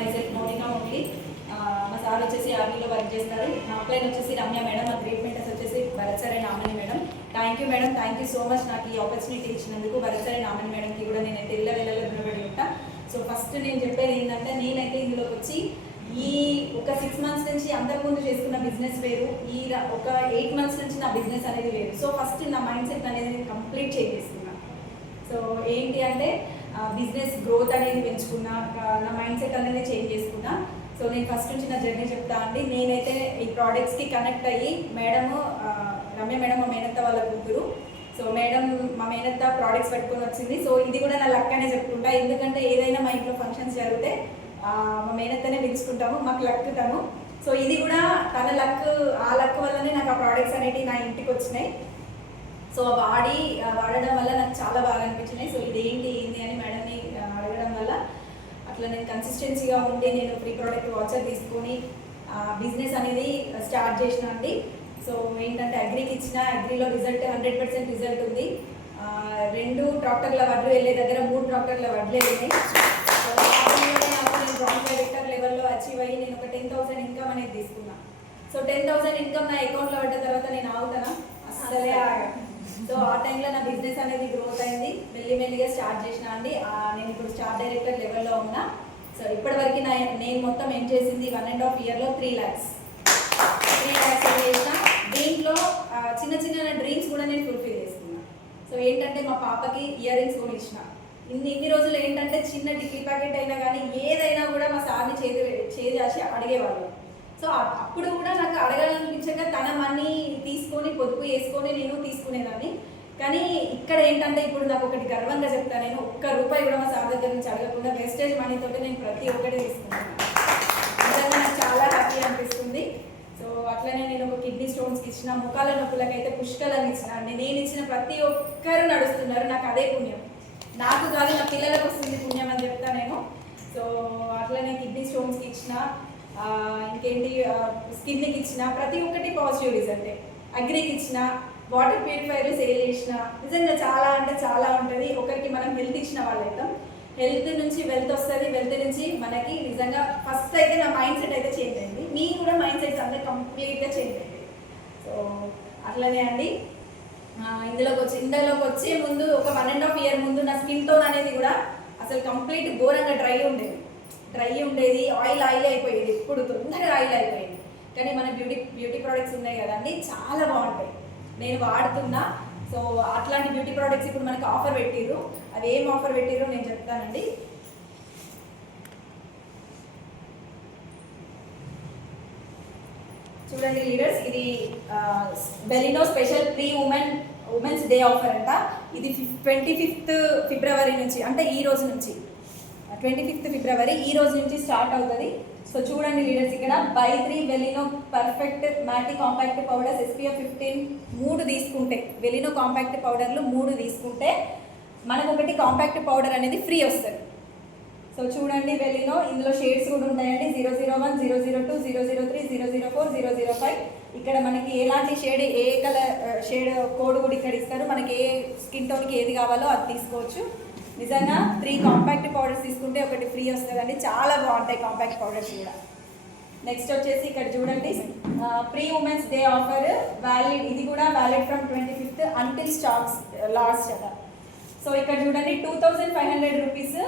Myself Monika only. మా sir వచ్చేసి ఆర్మీలో వర్క్ చేస్తారు. మా అప్లైన్ వచ్చేసి రమ్య మేడం, మా గ్రేట్ మెంటర్స్ వచ్చేసి Bharat sir and Amani madam. Thank you madam, thank you so much నాకు ఈ ఆపర్చునిటీ ఇచ్చినందుకు. భరత్ సార్ అండ్ ఆమని మేడంకి కూడా నేనైతే వెళ్ళలో రుణపడి ఉంటా. సో ఫస్ట్ నేను చెప్పేది ఏంటంటే, నేనైతే ఇందులోకి వచ్చి ఈ ఒక 6 months నుంచి అంతకుముందు చేసుకున్న బిజినెస్ వేరు, ఈ ఒక 8 months నుంచి నా బిజినెస్ అనేది వేరు. సో ఫస్ట్ నా మైండ్ సెట్ అనేది నేను కంప్లీట్ చేంజ్ చేసుకున్నా. సో ఏంటి అంటే బిజినెస్ గ్రోత్ అనేది పెంచుకున్నా, నా మైండ్ సెట్ అనేది చేంజ్ చేసుకున్నా. సో నేను ఫస్ట్ నుంచి నా జర్నీ చెప్తా అండి. నేనైతే ఈ ప్రోడక్ట్స్కి కనెక్ట్ అయ్యి మేడము రమ్య మేడం మా మేనత్త వాళ్ళ కూతురు. సో మేడం మా మేనత్త ప్రోడక్ట్స్ పెట్టుకొని వచ్చింది. సో ఇది కూడా నా లక్ అనే చెప్పుకుంటా, ఎందుకంటే ఏదైనా మా ఇంట్లో ఫంక్షన్స్ జరిగితే మా మేనత్తనే పిలుచుకుంటాము, మాకు లక్ తను. సో ఇది కూడా తన లక్, ఆ లక్ వల్లనే నాకు ఆ ప్రోడక్ట్స్ అనేవి నా ఇంటికి వచ్చినాయి. సో వాడడం వల్ల నాకు చాలా బాగా అనిపించినాయి. సో ఇదేంటి ఏంటి అని మేడంని అడగడం వల్ల అట్లా నేను కన్సిస్టెన్సీగా ఉండి నేను ఫ్రీ ప్రోడక్ట్ వాచర్ తీసుకొని బిజినెస్ అనేది స్టార్ట్ చేసిన అండి. సో ఏంటంటే అగ్రికి ఇచ్చిన, అగ్రిలో రిజల్ట్ 100% రిజల్ట్ ఉంది. 2 ట్రాక్టర్ల వడ్లు వెళ్ళే దగ్గర 3 ట్రాక్టర్ల వడ్లే వెళ్ళినాయి. జాయింట్ డైరెక్టర్ లెవెల్లో అచీవ్ అయ్యి నేను ఒక 10,000 ఇన్కమ్ అనేది తీసుకున్నా. సో 10,000 ఇన్కమ్ నా అకౌంట్లో పడ్డ తర్వాత నేను ఆగుతానా? అసలే ఆగా. సో ఆ టైంలో నా బిజినెస్ అనేది గ్రోత్ అయింది, మెల్లిమెల్లిగా స్టార్ట్ చేసిన అండి. నేను ఇప్పుడు స్టార్ డైరెక్టర్ లెవెల్లో ఉన్నా. సో ఇప్పటివరకు నేను మొత్తం ఏం చేసింది 1.5 yearలో 3 lakhs చేసిన. దీంట్లో చిన్న చిన్న డ్రీమ్స్ కూడా నేను ఫుల్ఫిల్ చేసుకున్నా. సో ఏంటంటే మా పాపకి ఇయర్ రింగ్స్ కూడా ఇచ్చిన. ఇన్ని రోజులు ఏంటంటే చిన్న టిక్కీ ప్యాకెట్ అయినా కానీ ఏదైనా కూడా మా సార్ని చేసి అడిగేవాళ్ళు. సో అప్పుడు కూడా నాకు అడగాలనిపించక తన మనీ తీసుకొని పొదుపు వేసుకొని నేను తీసుకునేదాన్ని. కానీ ఇక్కడ ఏంటంటే ఇప్పుడు నాకు ఒకటి గర్వంగా చెప్తాను, నేను ₹1 కూడా మా సార్ దగ్గర నుంచి అడగకుండా వేస్టేజ్ మనీతో నేను ప్రతి ఒక్కటి తీసుకుంటాను. నిజంగా నాకు చాలా హ్యాపీ అనిపిస్తుంది. సో అట్లనే నేను ఒక కిడ్నీ స్టోన్స్కి ఇచ్చిన, ముఖాల నొప్పులకైతే పుష్కలని ఇచ్చిన అండి. నేను ఇచ్చిన ప్రతి ఒక్కరు నడుస్తున్నారు, నాకు అదే పుణ్యం. నాకు కాదు నా పిల్లలకు వస్తుంది పుణ్యం అని చెప్తా నేను. సో అట్లనే కిడ్నీ స్టోన్స్కి ఇచ్చిన, ఇంకేంటి స్కిన్కి ఇచ్చిన, ప్రతి ఒక్కటి పాజిటివ్ రిజల్టే. అగ్రికి ఇచ్చిన, వాటర్ ప్యూరిఫైర్ సేల్ చేసిన. నిజంగా చాలా అంటే చాలా ఉంటుంది. ఒకరికి మనం హెల్త్ ఇచ్చిన వాళ్ళు అవుతాం, హెల్త్ నుంచి వెల్త్ వస్తుంది, వెల్త్ నుంచి మనకి నిజంగా ఫస్ట్ అయితే నా మైండ్ సెట్ అయితే చేంజ్ అయింది. మీ కూడా మైండ్ సెట్స్ అందరూ కంప్లీట్గా చేంజ్ అయింది. సో అట్లనే అండి ఇందులోకి వచ్చే ముందు ఒక 1.5 year ముందు నా స్కిన్ టోన్ అనేది కూడా అసలు కంప్లీట్ ఘోరంగా డ్రై ఉండేది, ఆయిల్ అయిపోయేది, ఎప్పుడు తొందరగా ఆయిల్ అయిపోయేది. కానీ మన బ్యూటీ ప్రోడక్ట్స్ ఉన్నాయి కదండి, చాలా బాగుంటాయి, నేను వాడుతున్నా. సో అట్లాంటి బ్యూటీ ప్రోడక్ట్స్ ఇప్పుడు మనకి ఆఫర్ పెట్టిర్రు. అది ఏం ఆఫర్ పెట్టిర్రో నేను చెప్తానండి. చూడండి లీడర్స్, ఇది Baleno special women's day offer అంట. ఇది 25th February నుంచి, అంటే ఈ రోజు నుంచి 25th February ఈ రోజు నుంచి స్టార్ట్ అవుతుంది. సో చూడండి లీడర్స్, ఇక్కడ by 3 Baleno perfect మ్యాటి compact powders SPF 15 3 తీసుకుంటే, బెలినో కాంపాక్ట్ పౌడర్లు 3 తీసుకుంటే మనకు ఒకటి కాంపాక్ట్ పౌడర్ అనేది ఫ్రీ వస్తుంది. సో చూడండి బెలినో, ఇందులో షేడ్స్ కూడా ఉంటాయండి. 001, 002, 003, 004, 005. ఇక్కడ మనకి ఎలాంటి షేడ్, ఏ కలర్ షేడ్ కోడ్ కూడా ఇక్కడ ఇస్తారు. మనకి ఏ స్కిన్ టోన్కి ఏది కావాలో అది తీసుకోవచ్చు. నిజంగా 3 కాంపాక్ట్ పౌడర్స్ తీసుకుంటే ఒకటి ఫ్రీ వస్తుందండి. చాలా బాగుంటాయి కాంపాక్ట్ పౌడర్స్ కూడా. నెక్స్ట్ వచ్చేసి ఇక్కడ చూడండి, pre women's day offer valid, ఇది కూడా valid from 25th until stocks last అట. సో ఇక్కడ చూడండి 2500 రూపీస్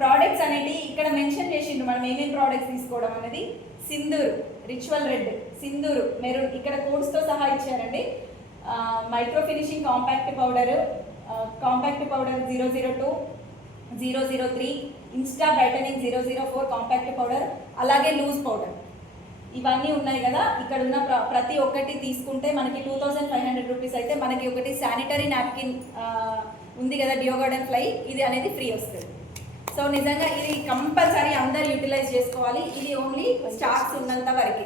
ప్రోడక్ట్స్ అనేది ఇక్కడ మెన్షన్ చేసిండ్రు మనం ఏమేమి ప్రోడక్ట్స్ తీసుకోవడం అనేది. Sindoor, ritual red, Sindoor maroon, ఇక్కడ కోడ్స్తో సహా ఇచ్చారండి. Micro finishing compact powder 002, 003, Insta brightening 004 compact powder, అలాగే లూజ్ పౌడర్, ఇవన్నీ ఉన్నాయి కదా. ఇక్కడ ఉన్న ప్రతి ఒక్కటి తీసుకుంటే మనకి 2500 రూపీస్ అయితే మనకి ఒకటి శానిటరీ నాప్కిన్ ఉంది కదా, డియో గార్డెన్ ఫ్లై, ఇది అనేది ఫ్రీ వస్తుంది. సో నిజంగా ఇది కంపల్సరీ అందరు యూటిలైజ్ చేసుకోవాలి. ఇది ఓన్లీ స్టాక్స్ ఉన్నంత వరకు.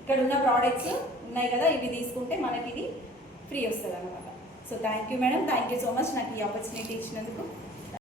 ఇక్కడ ఉన్న ప్రోడక్ట్స్ ఉన్నాయి కదా, ఇవి తీసుకుంటే మనకి ఇది ఫ్రీ వస్తుంది అనమాట. So thank you madam, thank you so much నాకు ఈ ఆపర్చునిటీ ఇచ్చినందుకు.